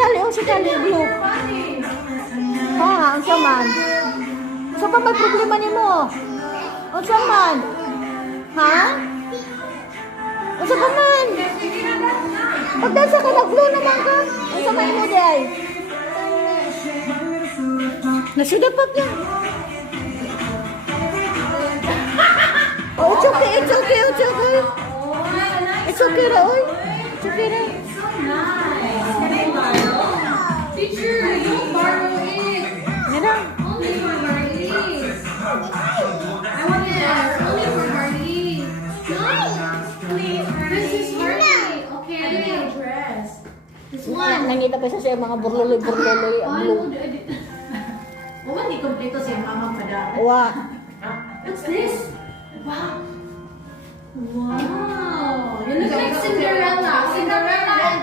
tali, oh, si tali, blue. Ha, ang saman. Sa pa may problema ni mo? Ang saman. Ha? Ang sa man. Pagdansa ka, nag-blue naman ka. Ang saman mo, day. Nasudapat yan. Oh, it's okay, it's okay, it's okay. It's okay, Raoy. It's okay, Raoy. Teacher, don't borrow it. Mira. Only for Marlies. I want this. Only for Marlies. This is Marlies. Okay. Dress. This one. Nangita pa siya mga burluloy-burluloy. Ang blue. Oh, hindi kompleto si Mama Pada. Wa. What's this? Wow. Wow. You look like Cinderella. Cinderella and